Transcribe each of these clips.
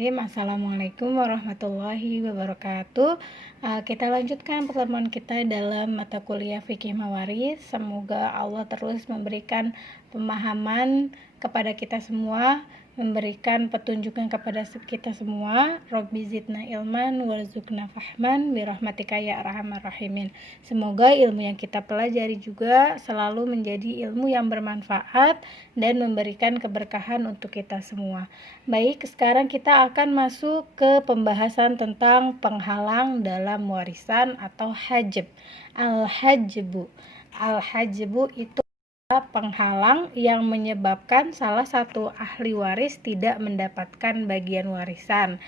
Bismillahirrahmanirrahim. Assalamualaikum warahmatullahi wabarakatuh. Kita lanjutkan pertemuan kita dalam mata kuliah Fikih Mawaris. Semoga Allah terus memberikan pemahaman kepada kita semua, memberikan petunjukan kepada kita semua. Robbi zidna ilman warzuqna fahman birahmatika ya arhamar rahimin. Semoga ilmu yang kita pelajari juga selalu menjadi ilmu yang bermanfaat dan memberikan keberkahan untuk kita semua. Baik, sekarang kita akan masuk ke pembahasan tentang penghalang dalam warisan atau hajb. Al-hajbu itu penghalang yang menyebabkan salah satu ahli waris tidak mendapatkan bagian warisan.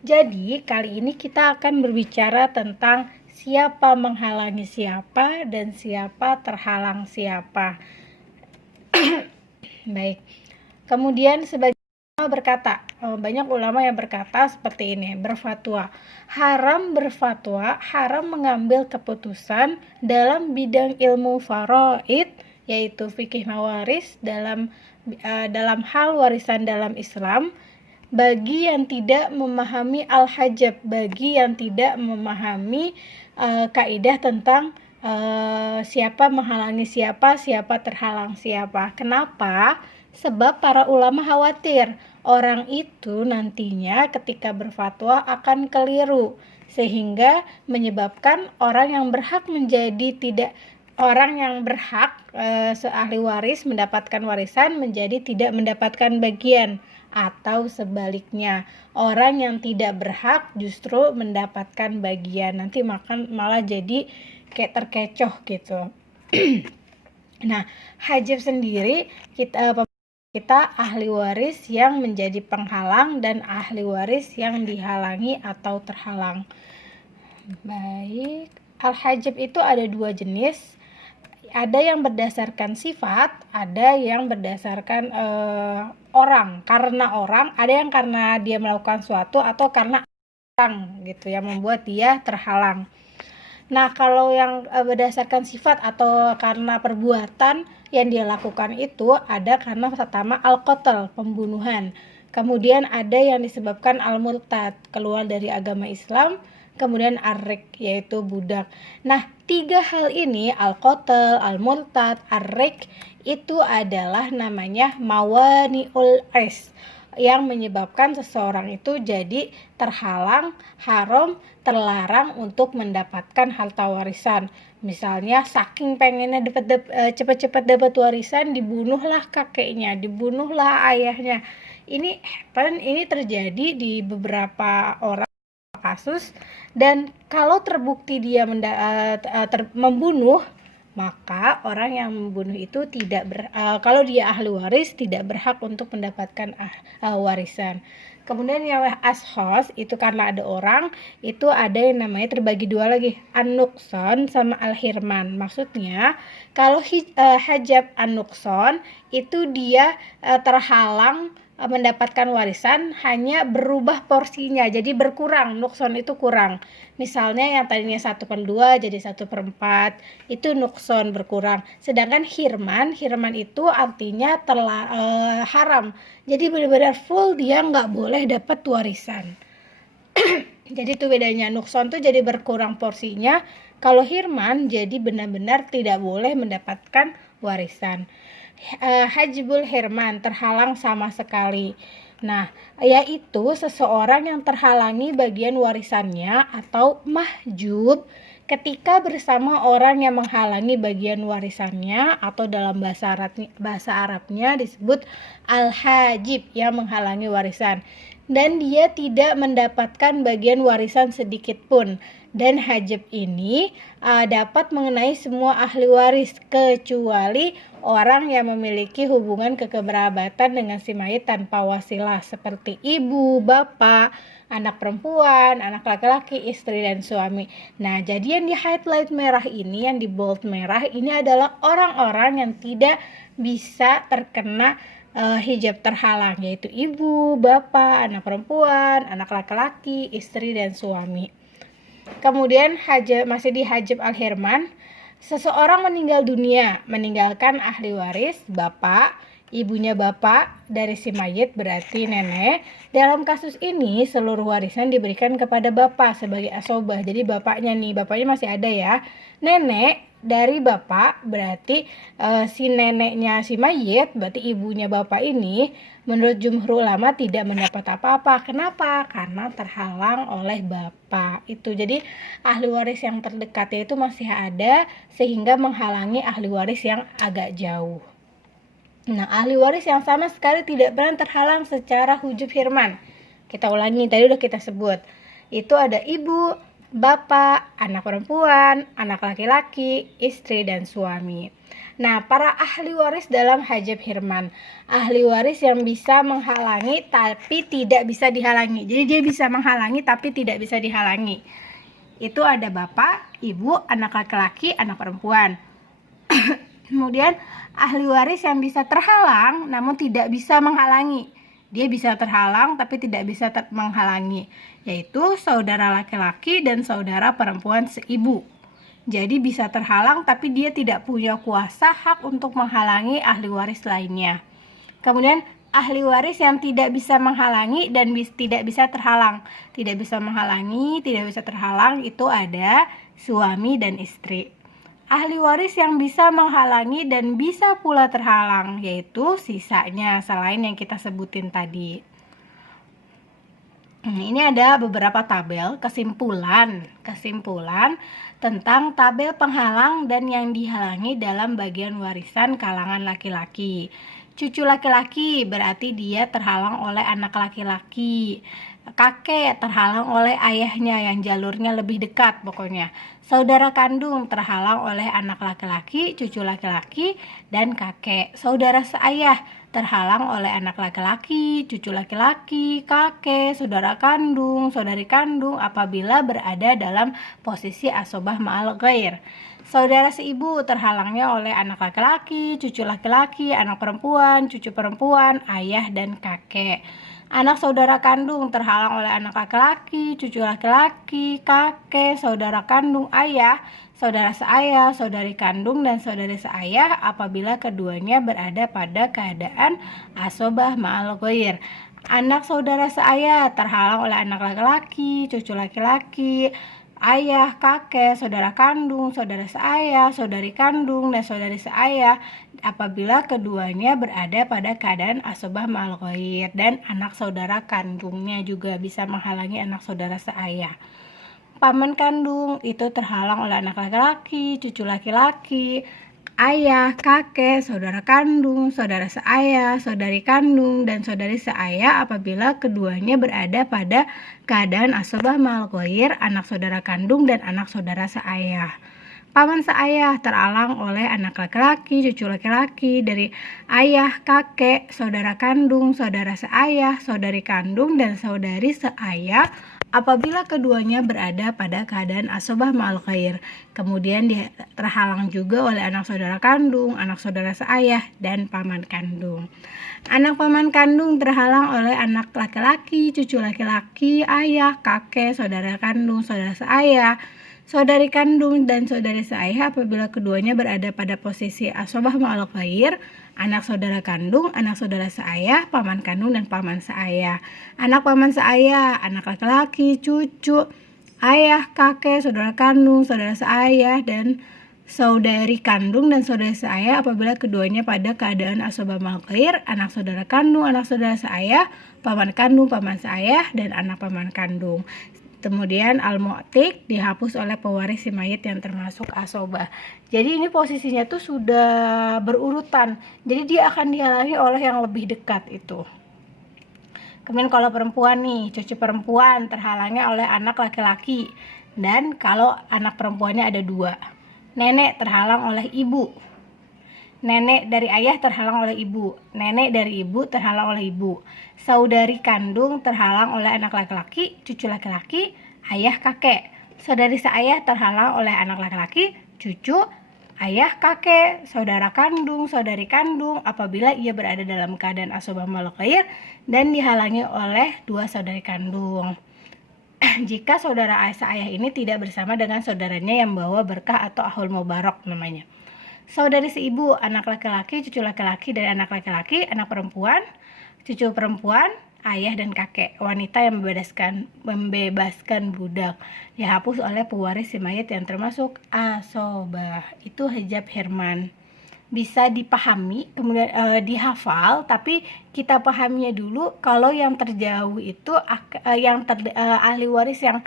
Jadi kali ini kita akan berbicara tentang siapa menghalangi siapa dan siapa terhalang siapa. Baik. Kemudian sebagai berkata, banyak ulama yang berkata seperti ini, berfatwa, haram mengambil keputusan dalam bidang ilmu faraid, yaitu fikih mawaris dalam hal warisan dalam Islam, bagi yang tidak memahami al-hajab, bagi yang tidak memahami kaidah tentang siapa menghalangi siapa, siapa terhalang siapa. Kenapa? Sebab para ulama khawatir orang itu nantinya ketika berfatwa akan keliru, sehingga menyebabkan orang yang berhak seahli waris mendapatkan warisan menjadi tidak mendapatkan bagian, atau sebaliknya orang yang tidak berhak justru mendapatkan bagian, nanti malah jadi kayak terkecoh gitu. Nah, hajab sendiri kita ahli waris yang menjadi penghalang dan ahli waris yang dihalangi atau terhalang. Baik, al-hajab itu ada dua jenis. Ada yang berdasarkan sifat, ada yang berdasarkan orang. Karena orang, ada yang karena dia melakukan suatu atau karena orang gitu yang membuat dia terhalang. Nah, kalau yang berdasarkan sifat atau karena perbuatan yang dia lakukan itu ada karena pertama al-qatl, pembunuhan. Kemudian ada yang disebabkan al-murtad, keluar dari agama Islam. Kemudian ar-rik, yaitu budak. Nah, tiga hal ini, al-qatl, al-murtad, ar-rik, itu adalah namanya mawani'ul is, yang menyebabkan seseorang itu jadi terhalang, haram, terlarang untuk mendapatkan harta warisan. Misalnya saking pengennya cepat-cepat dapat warisan, dibunuhlah kakeknya, dibunuhlah ayahnya. Ini terjadi di beberapa orang kasus, dan kalau terbukti dia membunuh, maka orang yang membunuh itu kalau dia ahli waris tidak berhak untuk mendapatkan warisan. Kemudian yang ashos itu karena ada orang, itu ada yang namanya terbagi dua lagi, an-nuqson sama al-hirman. Maksudnya kalau hajab an-nuqson itu dia terhalang mendapatkan warisan, hanya berubah porsinya, jadi berkurang, nukson itu kurang. Misalnya yang tadinya 1/2 jadi 1/4, itu nukson, berkurang. Sedangkan hirman itu artinya haram, jadi benar-benar full, dia nggak boleh dapat warisan. Jadi itu bedanya, nukson tuh jadi berkurang porsinya, kalau hirman jadi benar-benar tidak boleh mendapatkan warisan. Hajbul hirman, terhalang sama sekali. Nah, yaitu seseorang yang terhalangi bagian warisannya atau mahjub ketika bersama orang yang menghalangi bagian warisannya, atau dalam bahasa Arabnya disebut al-hajib, yang menghalangi warisan, dan dia tidak mendapatkan bagian warisan sedikit pun. Dan hajab ini dapat mengenai semua ahli waris kecuali orang yang memiliki hubungan kekerabatan dengan si mayit tanpa wasilah, seperti ibu, bapak, anak perempuan, anak laki-laki, istri dan suami. Nah, jadi yang di highlight merah ini, yang di bold merah ini adalah orang-orang yang tidak bisa terkena hijab terhalang, yaitu ibu, bapak, anak perempuan, anak laki-laki, istri dan suami. Kemudian masih di hajab al-hirman, seseorang meninggal dunia meninggalkan ahli waris, bapak, ibunya bapak dari si mayit berarti nenek. Dalam kasus ini seluruh warisan diberikan kepada bapak sebagai asobah. Jadi bapaknya masih ada ya. Nenek dari bapak berarti si neneknya si mayit, berarti ibunya bapak ini menurut jumhur ulama tidak mendapat apa-apa. Kenapa? Karena terhalang oleh bapak. Itu jadi ahli waris yang terdekatnya itu masih ada sehingga menghalangi ahli waris yang agak jauh. Nah, ahli waris yang sama sekali tidak pernah terhalang secara hujub hirman. Kita ulangi, tadi udah kita sebut. Itu ada ibu, bapak, anak perempuan, anak laki-laki, istri, dan suami. Nah, para ahli waris dalam hajab hirman. Ahli waris yang bisa menghalangi tapi tidak bisa dihalangi. Jadi dia bisa menghalangi tapi tidak bisa dihalangi. Itu ada bapak, ibu, anak laki-laki, anak perempuan. Kemudian ahli waris yang bisa terhalang namun tidak bisa menghalangi. Dia bisa terhalang tapi tidak bisa menghalangi, yaitu saudara laki-laki dan saudara perempuan seibu. Jadi bisa terhalang tapi dia tidak punya kuasa hak untuk menghalangi ahli waris lainnya. Kemudian ahli waris yang tidak bisa menghalangi dan tidak bisa terhalang. Tidak bisa menghalangi, tidak bisa terhalang itu ada suami dan istri. Ahli waris yang bisa menghalangi dan bisa pula terhalang, yaitu sisanya selain yang kita sebutin tadi. Ini ada beberapa tabel kesimpulan tentang tabel penghalang dan yang dihalangi dalam bagian warisan kalangan laki-laki. Cucu laki-laki berarti dia terhalang oleh anak laki-laki. Kakek terhalang oleh ayahnya yang jalurnya lebih dekat pokoknya. Saudara kandung terhalang oleh anak laki-laki, cucu laki-laki, dan kakek. Saudara seayah terhalang oleh anak laki-laki, cucu laki-laki, kakek, saudara kandung, saudari kandung apabila berada dalam posisi asobah ma'al ghair. Saudara seibu terhalangnya oleh anak laki-laki, cucu laki-laki, anak perempuan, cucu perempuan, ayah, dan kakek. Anak saudara kandung terhalang oleh anak laki-laki, cucu laki-laki, kakek, saudara kandung, ayah, saudara seayah, saudari kandung, dan saudari seayah apabila keduanya berada pada keadaan asobah ma'al ghair. Anak saudara seayah terhalang oleh anak laki-laki, cucu laki-laki, ayah, kakek, saudara kandung, saudara seayah, saudari kandung, dan saudari seayah apabila keduanya berada pada keadaan asobah ma'al ghair. Dan anak saudara kandungnya juga bisa menghalangi anak saudara seayah. Paman kandung itu terhalang oleh anak laki-laki, cucu laki-laki, ayah, kakek, saudara kandung, saudara seayah, saudari kandung, dan saudari seayah apabila keduanya berada pada keadaan asobah ma'al ghair, anak saudara kandung dan anak saudara seayah. Paman seayah terhalang oleh anak laki-laki, cucu laki-laki dari ayah, kakek, saudara kandung, saudara seayah, saudari kandung, dan saudari seayah apabila keduanya berada pada keadaan asobah ma'al ghair. Kemudian dia terhalang juga oleh anak saudara kandung, anak saudara seayah, dan paman kandung. Anak paman kandung terhalang oleh anak laki-laki, cucu laki-laki, ayah, kakek, saudara kandung, saudara seayah, saudari kandung, dan saudari seayah apabila keduanya berada pada posisi asobah ma'al ghair, anak saudara kandung, anak saudara seayah, paman kandung, dan paman seayah. Anak paman seayah, anak laki-laki, cucu, ayah, kakek, saudara kandung, saudara seayah, dan saudari kandung dan saudara seayah apabila keduanya pada keadaan asobah ma'al ghair, anak saudara kandung, anak saudara seayah, paman kandung, paman seayah, dan anak paman kandung. Kemudian al-mu'tik dihapus oleh pewaris si mayit yang termasuk asobah. Jadi ini posisinya tuh sudah berurutan. Jadi dia akan dihalangi oleh yang lebih dekat itu. Kemudian kalau perempuan nih, cucu perempuan terhalangnya oleh anak laki-laki. Dan kalau anak perempuannya ada dua. Nenek terhalang oleh ibu. Nenek dari ayah terhalang oleh ibu. Nenek dari ibu terhalang oleh ibu. Saudari kandung terhalang oleh anak laki-laki, cucu laki-laki, ayah, kakek. Saudari seayah terhalang oleh anak laki-laki, cucu, ayah, kakek, saudara kandung, saudari kandung apabila ia berada dalam keadaan asobah ma'al ghair dan dihalangi oleh dua saudari kandung. Jika saudara seayah ini tidak bersama dengan saudaranya yang membawa berkah atau ahul mubarak namanya. Saudari seibu, anak laki-laki, cucu laki-laki dari anak laki-laki, anak perempuan, cucu perempuan, ayah dan kakek. Wanita yang membebaskan budak dihapus oleh pewaris si mayit yang termasuk asobah. Itu hajab hirman. Bisa dipahami, kemudian dihafal, tapi kita pahaminya dulu. Kalau yang terjauh itu ahli waris yang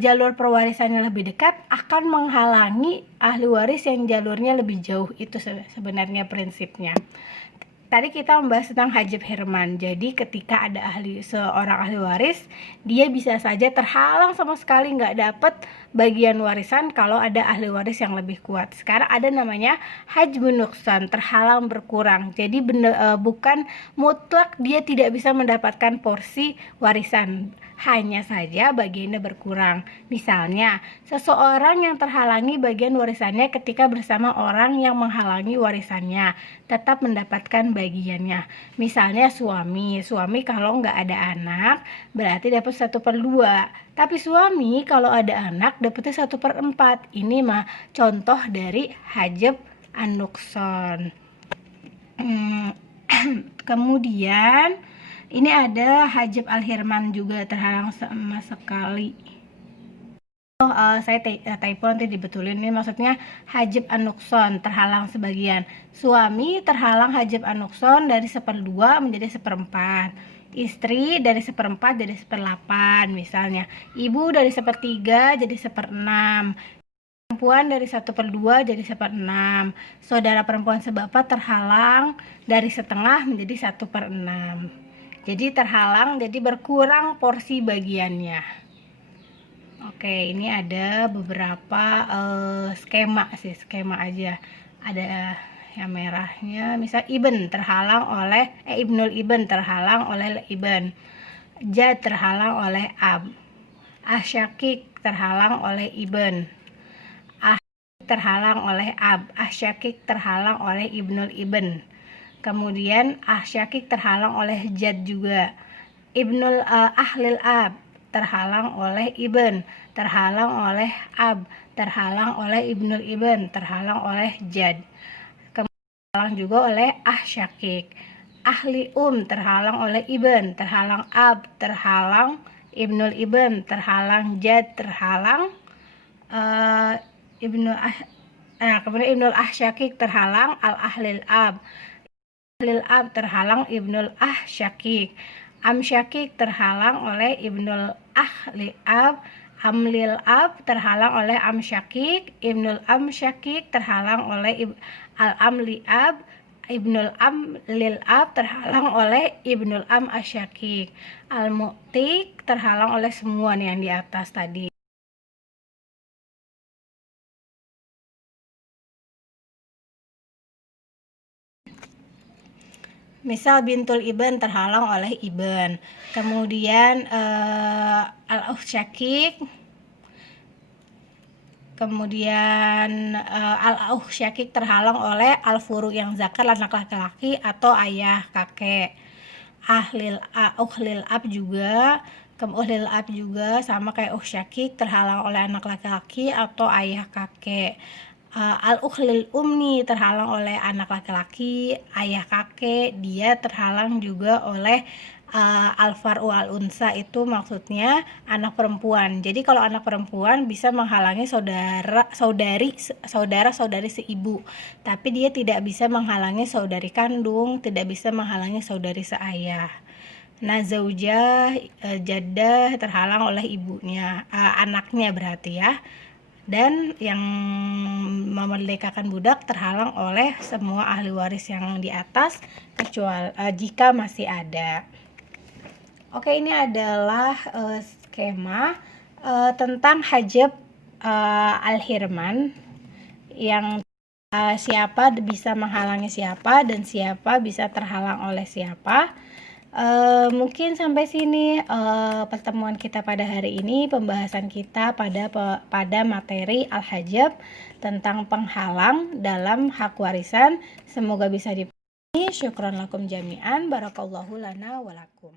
jalur pewarisannya lebih dekat akan menghalangi ahli waris yang jalurnya lebih jauh. Itu sebenarnya prinsipnya. Tadi kita membahas tentang hajab hirman. Jadi ketika ada seorang ahli waris, dia bisa saja terhalang sama sekali nggak dapat bagian warisan kalau ada ahli waris yang lebih kuat. Sekarang ada namanya hajbun nuqsan, terhalang berkurang. Jadi bukan mutlak dia tidak bisa mendapatkan porsi warisan, hanya saja bagiannya berkurang. Misalnya, seseorang yang terhalangi bagian warisannya ketika bersama orang yang menghalangi warisannya tetap mendapatkan bagiannya. Misalnya suami kalau nggak ada anak berarti dapat 1/2. Tapi suami kalau ada anak dapatnya 1/4. Ini mah contoh dari hajab an-nuqsan. Kemudian ini ada hajab al-hirman juga, terhalang sama sekali. Saya typo, nanti dibetulin. Ini maksudnya hajab an-nuqsan, terhalang sebagian. Suami terhalang hajab an-nuqsan dari 1/2 menjadi 1/4. Istri dari 1/4 jadi 1/8 misalnya. Ibu dari 1/3 jadi 1/6. Perempuan dari 1/2 jadi 1/6. Saudara perempuan sebapak terhalang dari 1/2 menjadi 1/6. Jadi terhalang, jadi berkurang porsi bagiannya. Oke, ini ada beberapa skema aja. Ada yang merahnya, misal ibn terhalang oleh ibnul ibn terhalang oleh ibn, jad terhalang oleh ab, asyakik terhalang oleh ibn, terhalang oleh ab, asyakik terhalang oleh ibnul ibn. Kemudian asyakik terhalang oleh jad juga. Ibnul ahlil ab terhalang oleh ibn, terhalang oleh ab, terhalang oleh ibnul ibn, terhalang oleh jad. Kemudian terhalang juga oleh asyakik. Ahli terhalang oleh ibn, terhalang ab, terhalang ibnul ibn, terhalang jad, terhalang kemudian ibnul asyakik terhalang al ahlil ab. Ahlil ab terhalang ibnul asyakik. Amsyakik terhalang oleh ibnul ahli ab. Amlil ab terhalang oleh amsyakik. Ibnul amsyakik terhalang oleh al amli ab. Ibnul amlil ab terhalang oleh ibnul am asyakik. Al mu'tik terhalang oleh semua nih yang di atas tadi. Misal bintul ibn terhalang oleh ibn. Kemudian al-syakik. Kemudian al-syakik terhalang oleh al-furu yang zakar, anak laki-laki atau ayah kakek. Ahlil ab juga. Uhlil ab juga sama kayak syakik terhalang oleh anak laki-laki atau ayah kakek. Al-ukhlil umni terhalang oleh anak laki-laki, ayah kakek. Dia terhalang juga oleh al-far'u al-unsa, itu maksudnya anak perempuan. Jadi kalau anak perempuan bisa menghalangi saudara-saudari seibu, tapi dia tidak bisa menghalangi saudari kandung, tidak bisa menghalangi saudari seayah. Nah, zaujah, jaddah terhalang oleh ibunya, anaknya berarti ya. Dan yang memerdekakan budak terhalang oleh semua ahli waris yang di atas kecuali jika masih ada. Oke, ini adalah skema tentang hajab al-hirman, yang siapa bisa menghalangi siapa dan siapa bisa terhalang oleh siapa. Mungkin sampai sini pertemuan kita pada hari ini, pembahasan kita pada materi al-hajab tentang penghalang dalam hak warisan. Semoga bisa dipahami. Syukran lakum jami'an, barakallahu lana walakum.